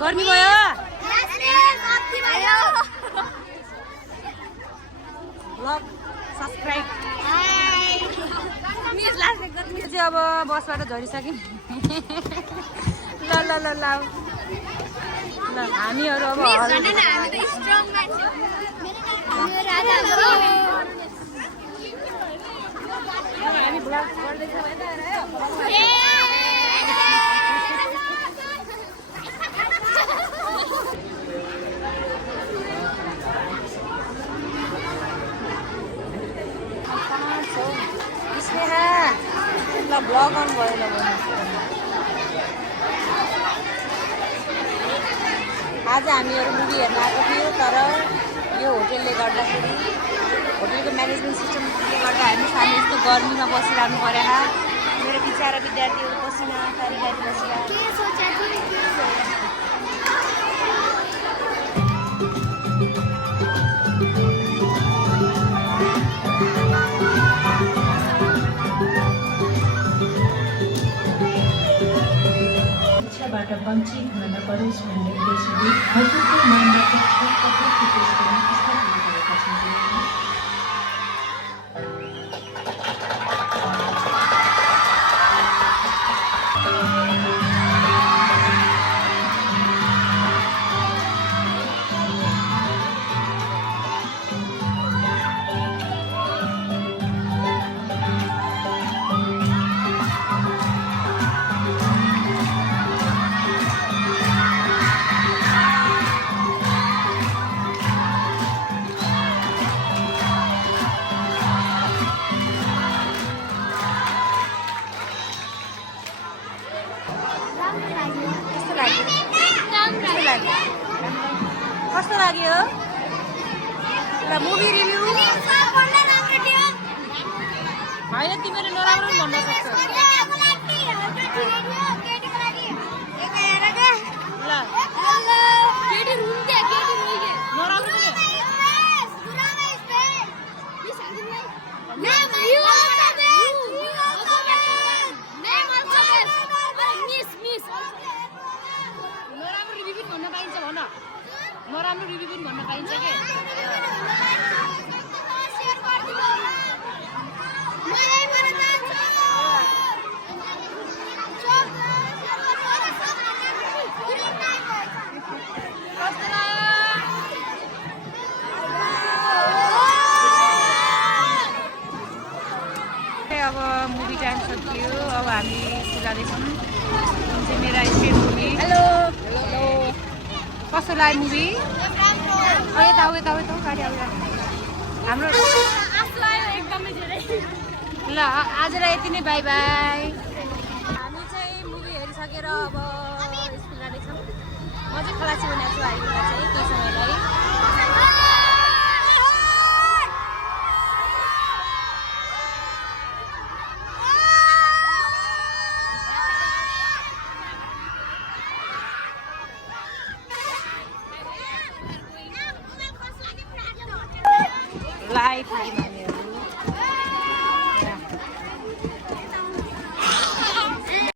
गर्मी भयो सब्सक्राइब अब बसबाट झरिसक्यौँ ल ल ल ल ल हामीहरू अब हामी ब्लग गर्दैछौँ ल ब्लग अन भएन आज हामीहरू मुभी हेर्न आएको थियो तर यो होटेलले गर्दाखेरि होटेलको म्यानेजमेन्ट सिस्टमले गर्दा हामी सानो यस्तो गर्मीमा बसिरहनु परेन मेरो बिचारा विद्यार्थीहरू पसिना कारिगरी बसिरह वञ्चित हुन नपरोस् भन्ने उद्देश्यले हजुरको मागबाट छटपट स्थापना गरेका छौँ। कस्तो लाग्यो ल मुभी रिभ्यू होइन तिमीले नराम्रो पनि भन्न सक्छौ ल नराम्रो रिभ्यू पनि भन्न पाइन्छ भन नराम्रो रिभ्यू पनि भन्न पाइन्छ के अब मुभी टाइम सकियो अब हामी जाँदैछौँ जुन चाहिँ मेरा स्टेट मुभी हेलो कस्तो लाग्यो मुभी यता गाडी आउँछ हाम्रो एकदमै धेरै ल आजलाई यति नै बाई बाई हामी चाहिँ मुभी हेरिसकेर अब स्कुल जाँदैछौँ म चाहिँ खलासी बनाएको छु आइपुग्दा चाहिँ केही समयलाई live